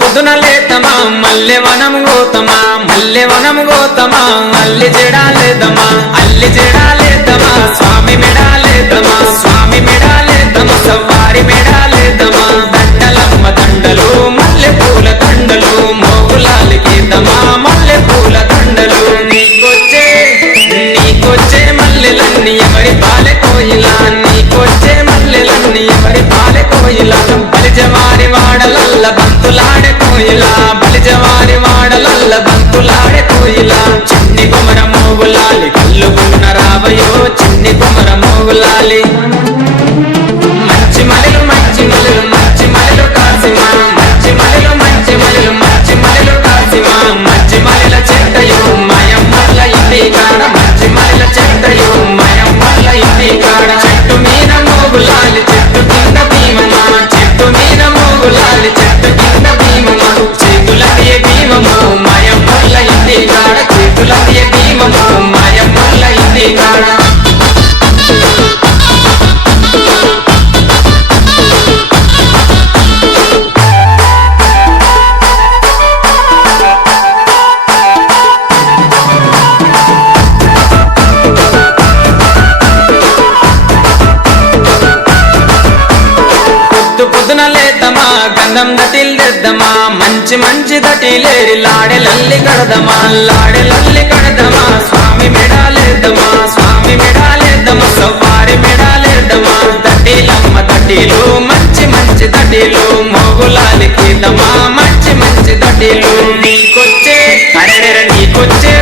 పొద్దున లేతమా మల్లెవనం గోతమా మల్లెవనం గోతమా అల్లి జడాలేదమా అల్లి జడాలేదమా స్వామి మెడాలేదమా స్వామి మెడాలేదమా సవారి మెడాలేదమా దండలమ్మ దండలు మల్లె పూల దండలు మోగులాలికేదమా మల్లె పూల దండలు నీకొచ్చే మల్లెలన్నీ ఎవరి పాలె కోయిలా నీకొచ్చే మల్లెలన్నీ ఎవరి పాలె కోయిలా బలిజవారి వాడలల్ల బంతులాడే కోయిలా బలిజవారి వాడలల్ల బంతులాడే కోయిలా చిన్ని కుమర మోగులాలి కల్లుకున్న రావయో చిన్ని కుమర మోగులాలి మంచి మలలు మంచి మలలు మంచి మలలు కాసిమా మంచి మలలు మంచి మలలు మంచి మలలు కాసిమా మంచి మలల చెట్టయో మయమ్మల ఇంటి కాడ మంచి మలల చెట్టయో మయమ్మల ఇంటి కాడ చెట్టు మీద మోగులాలి చెట్టు కింద భీమమా చెట్టు మీద మోగులాలి చెట్టు కింద భీమమా చేతులకే భీమము మయమ్మల ఇంటి కాడ చేతులకే భీమము మయమ్మల ఇంటి కాడ పొద్దున లేతమా గంధం దటిల్దెద్దమా మంచి మంచి దటిలేరి లాడెలల్లి కడదమా లాడెలల్లి కడదమా స్వామి మెడాలేద్దమా స్వామి మెడాలేద్దమా సవ్వారి మెడాలేద్దమా దటిలమ్మ దటిలు మంచి మంచి దటిలు మోగులాలికేదమా మంచి మంచి దటిలు నీకొచ్చే అరెరెర నీకొచ్చే